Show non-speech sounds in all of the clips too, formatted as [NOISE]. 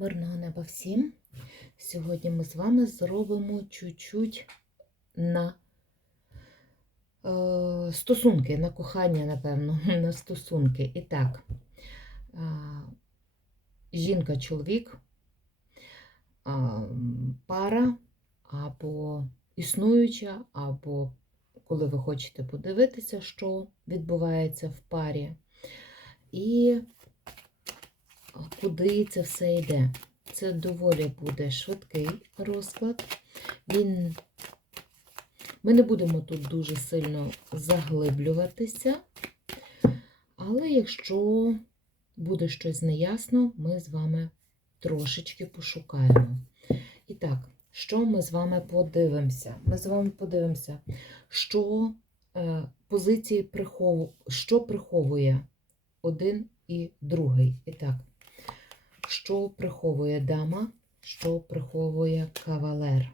Мирного неба всім. Сьогодні ми з вами зробимо чуть-чуть на е, стосунки, на кохання, напевно, [LAUGHS] на стосунки. І так, е, жінка-чоловік, е, пара або існуюча, або коли ви хочете подивитися, що відбувається в парі. І куди це все йде. Це доволі буде швидкий розклад. Він... Ми не будемо тут дуже сильно заглиблюватися, але якщо буде щось неясно, ми з вами трошечки пошукаємо. І так, що ми з вами подивимося? Ми з вами подивимося, що е, позиції прихову... що приховує один і другий. І так, що приховує дама, що приховує кавалер.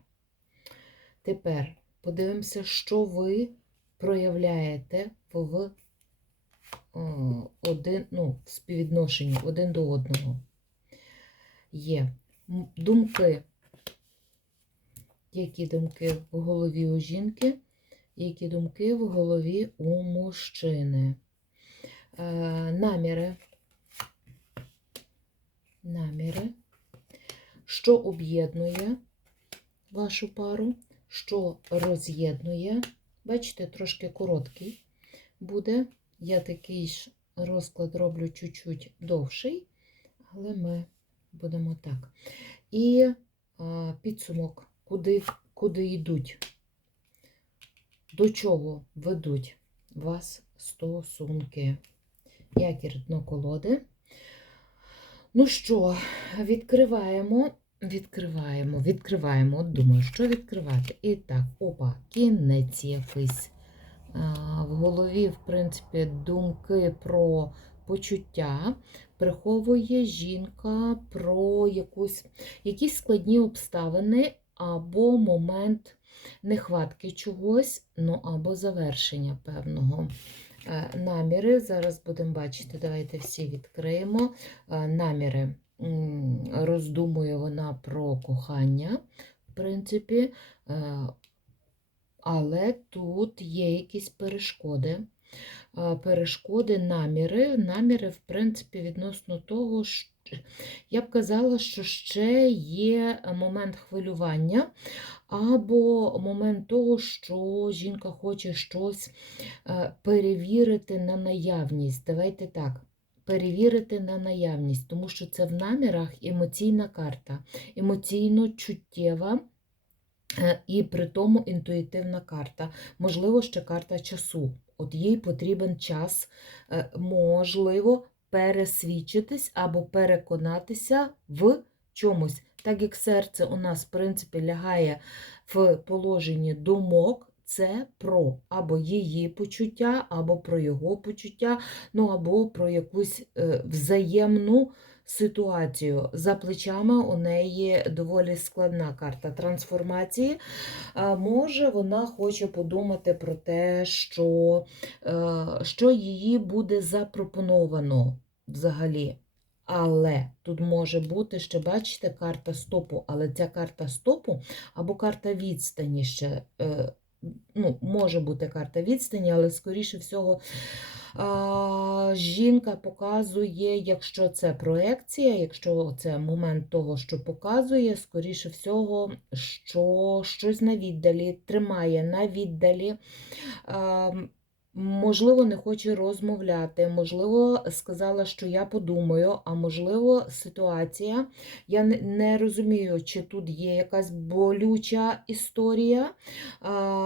Тепер подивимося, що ви проявляєте в о, один, ну, в співвідношенні один до одного. Є думки, які думки в голові у жінки, які думки в голові у мужчини. Е, наміри наміри, що об'єднує вашу пару, що роз'єднує. Бачите, трошки короткий буде. Я такий ж розклад роблю чуть-чуть довший, але ми будемо так. І а, підсумок, куди, куди йдуть, до чого ведуть вас стосунки. Якір дно колоди. Ну що, відкриваємо, відкриваємо, відкриваємо. Думаю, що відкривати. І так, опа, кінець якийсь. В голові, в принципі, думки про почуття. Приховує жінка про якусь, якісь складні обставини або момент нехватки чогось, ну або завершення певного. Е, наміри. Зараз будемо бачити, давайте всі відкриємо. Е, наміри роздумує вона про кохання, в принципі, е, але тут є якісь перешкоди. Перешкоди, наміри. Наміри, в принципі, відносно того, що я б казала, що ще є момент хвилювання, або момент того, що жінка хоче щось е, перевірити на наявність. Давайте так. Перевірити на наявність, тому що це в намірах емоційна карта, емоційно чуттєва е, і при тому інтуїтивна карта. Можливо, ще карта часу. От їй потрібен час, е, можливо, пересвідчитись або переконатися в чомусь. Так як серце у нас, в принципі, лягає в положенні думок, це про або її почуття, або про його почуття, ну або про якусь е, взаємну ситуацію. За плечами у неї доволі складна карта трансформації. Може, вона хоче подумати про те, що, е, що її буде запропоновано взагалі. Але тут може бути ще, бачите, карта стопу, але ця карта стопу або карта відстані ще, е, ну, може бути карта відстані, але, скоріше всього, жінка показує, якщо це проекція, якщо це момент того, що показує, скоріше всього, що щось на віддалі, тримає на віддалі. Можливо, не хоче розмовляти, можливо, сказала, що я подумаю, а можливо, ситуація. Я не розумію, чи тут є якась болюча історія,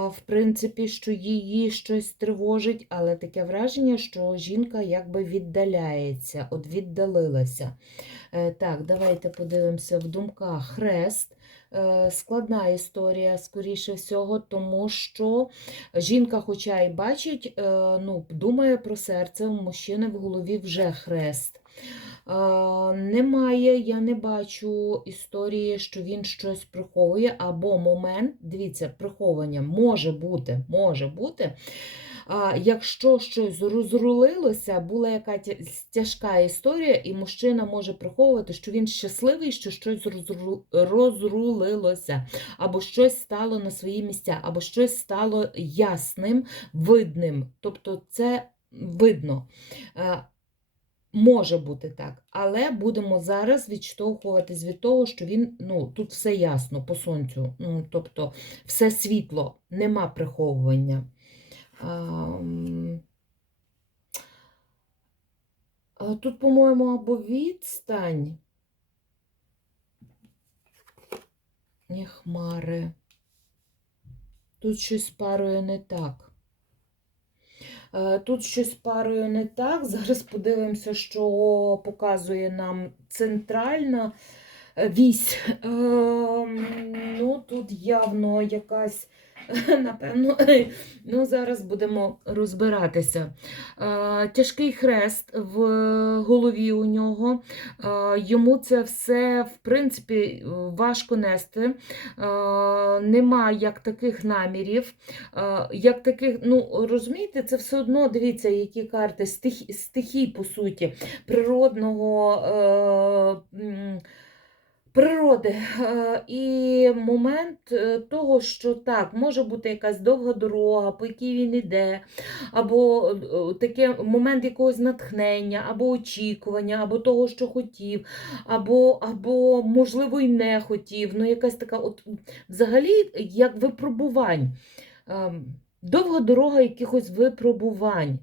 в принципі, що її щось тривожить, але таке враження, що жінка якби віддаляється, от віддалилася. Е, так, давайте подивимося в думках хрест. Е, складна історія, скоріше всього, тому що жінка, хоча і бачить, е, ну, думає про серце, у мужчини в голові вже хрест. Немає, я не бачу історії, що він щось приховує, або момент, дивіться, приховування може бути, може бути. А якщо щось розрулилося, була якась тяжка історія, і мужчина може приховувати, що він щасливий, що щось розрулилося, або щось стало на свої місця, або щось стало ясним, видним. Тобто це видно. Може бути так, але будемо зараз відштовхуватись від того, що він, ну, тут все ясно по сонцю, ну, тобто все світло, нема приховування. Ам, а Тут, по-моєму, або відстань. Ні, хмари. Тут щось парою не так. Е, Тут щось парою не так. Зараз подивимося, що показує нам центральна е, вісь. Ем, Ну, тут явно якась, [LAUGHS] напевно, ну, зараз будемо розбиратися. Е, Тяжкий хрест в голові у нього. Е, Йому це все, в принципі, важко нести. Е, Нема як таких намірів. Е, Як таких, ну розумієте, це все одно дивіться, які карти стихій, стихій по суті, природного. Природи Е, і момент е, того, що так, може бути якась довга дорога, по якій він іде, або е, таке момент якогось натхнення, або очікування, або того, що хотів, або, або можливо, і не хотів. Ну, якась така, от взагалі, як випробувань. Ем, Довга дорога якихось випробувань.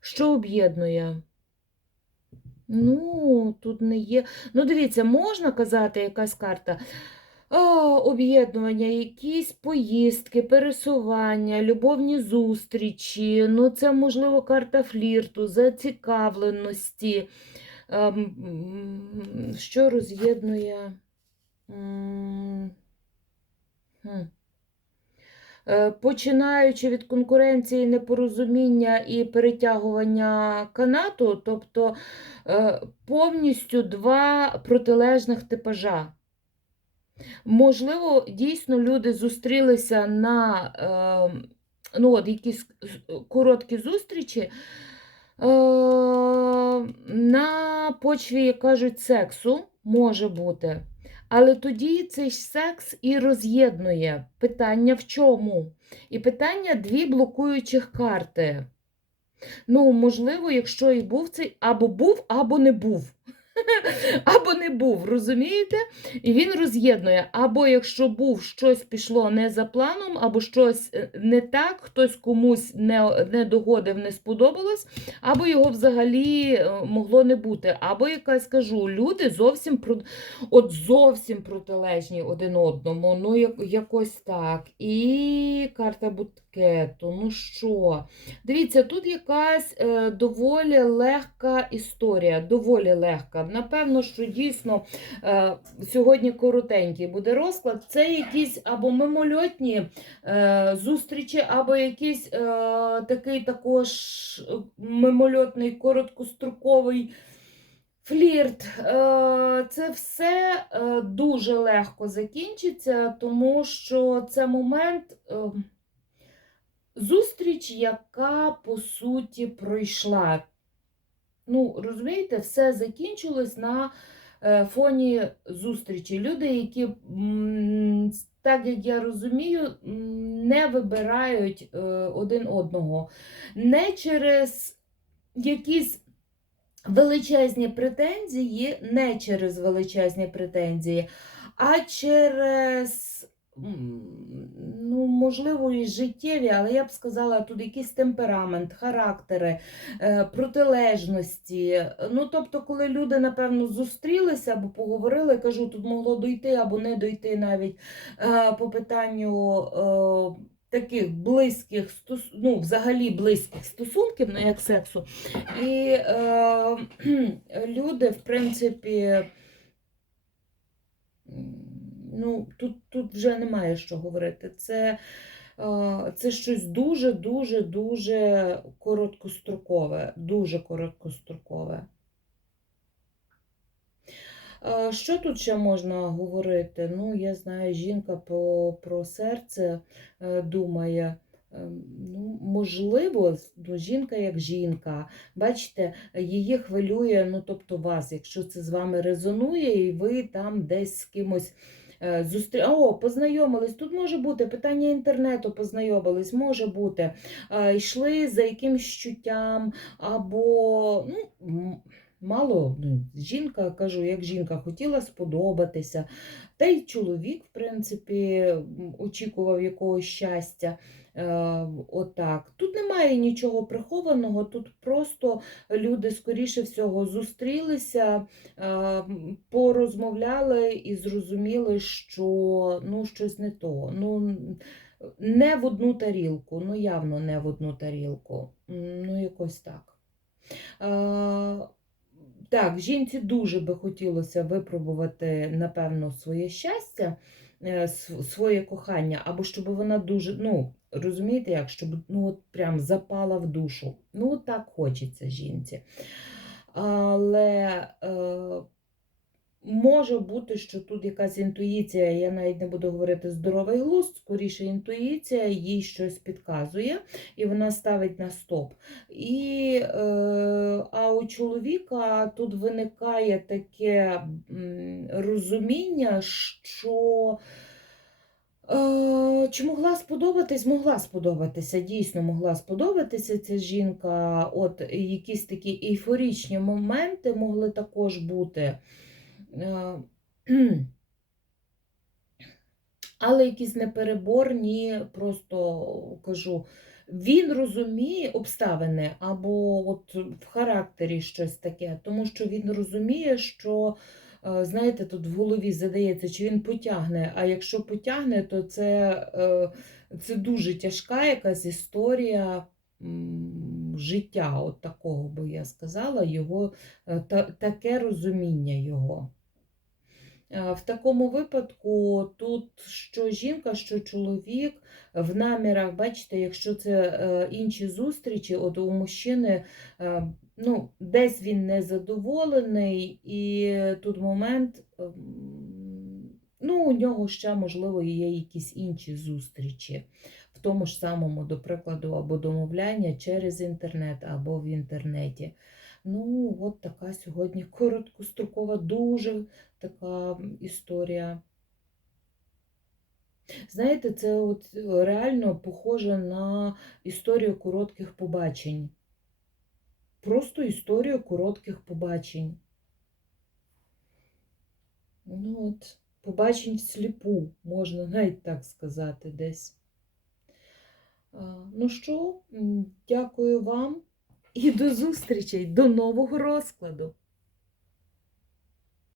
Що об'єднує? Ну, тут не є. Ну, дивіться, можна казати якась карта. Об'єднування, якісь поїздки, пересування, любовні зустрічі. Ну, це, можливо, карта флірту, зацікавленості. Що роз'єднує? Е, Починаючи від конкуренції, непорозуміння і перетягування канату, тобто е, повністю два протилежних типажа. Можливо, дійсно люди зустрілися на е, ну, от, якісь короткі зустрічі е, на почві, як кажуть, сексу може бути. Але тоді цей секс і роз'єднує питання в чому? І питання дві блокуючих карти. Ну, можливо, якщо і був цей, або був, або не був. [LAUGHS] Або не був, розумієте? І він роз'єднує. Або якщо був, щось пішло не за планом, або щось е, не так, хтось комусь не, не догодив, не сподобалось, або його взагалі е, могло не бути. Або якась кажу, люди зовсім от зовсім протилежні один одному. Ну, як, якось так. І карта букету. Ну що? Дивіться, тут якась е, доволі легка історія, доволі легка. Напевно, що дійсно е, сьогодні коротенький буде розклад. Це якісь або мимольотні е, зустрічі, або якийсь е, такий також е, мимольотний, короткостроковий. Флірт, Е, це все е, дуже легко закінчиться, тому що це момент, е, зустріч, яка по суті пройшла. Ну, розумієте, все закінчилось на е, фоні зустрічі. Люди, які, так як я розумію, не вибирають е, один одного. Не через якісь величезні претензії, не через величезні претензії, а через, можливо, і життєві, але я б сказала, тут якийсь темперамент, характери, е, протилежності. Ну, тобто, коли люди, напевно, зустрілися або поговорили, кажу, тут могло дойти або не дойти навіть е, по питанню. е, Таких близьких ну, взагалі близьких стосунків, ну як сексу. І е, люди, в принципі, ну, тут, тут вже немає що говорити. Це, е, це щось дуже-дуже дуже короткострокове, дуже короткострокове. Е, Що тут ще можна говорити? Ну, я знаю, жінка про, про серце е, думає. Е, Ну, можливо, ну, жінка як жінка. Бачите, її хвилює, ну, тобто вас, якщо це з вами резонує, і ви там десь з кимось е, зустрі... О, познайомились. Тут може бути питання інтернету, познайомились, може бути. Е, Йшли за якимсь чуттям, або ну, мало ну, жінка, кажу, як жінка хотіла сподобатися. Та й чоловік, в принципі, очікував якогось щастя. Е, Отак. Тут немає нічого прихованого, тут просто люди, скоріше всього, зустрілися, е, порозмовляли і зрозуміли, що ну, щось не то. Ну, не в одну тарілку, ну явно не в одну тарілку. Ну, якось так. Е, Так, жінці дуже би хотілося випробувати, напевно, своє щастя, своє кохання, або щоб вона дуже, ну, розумієте, як, щоб ну, от прям запала в душу. Ну, так хочеться жінці. Але е, може бути, що тут якась інтуїція, я навіть не буду говорити здоровий глузд, скоріше інтуїція їй щось підказує, і вона ставить на стоп. І, е, а у чоловіка тут виникає таке розуміння, що чи могла сподобатись, могла сподобатися, дійсно могла сподобатися ця жінка. От якісь такі ейфорічні моменти могли також бути. Е, [CLEARS THROAT] Але якісь непереборні, просто кажу, він розуміє обставини або от в характері щось таке, тому що він розуміє, що, е, знаєте, тут в голові задається, чи він потягне, а якщо потягне, то це, е, це дуже тяжка якась історія життя, от такого бо я сказала, його, е, та, таке розуміння його. Е, В такому випадку тут що жінка, що чоловік в намірах, бачите, якщо це е, інші зустрічі, от у мужчини е, ну, десь він незадоволений, і тут момент, ем, ну, у нього ще, можливо, є якісь інші зустрічі. В тому ж самому, до прикладу, або домовляння через інтернет, або в інтернеті. Ну, от така сьогодні короткострокова, дуже така історія. Знаєте, це от реально похоже на історію коротких побачень. Просто історію коротких побачень. Ну от, побачень всліпу, можна [LAUGHS] навіть так сказати десь. Ну що, дякую вам і до [LAUGHS] зустрічей, до нового розкладу.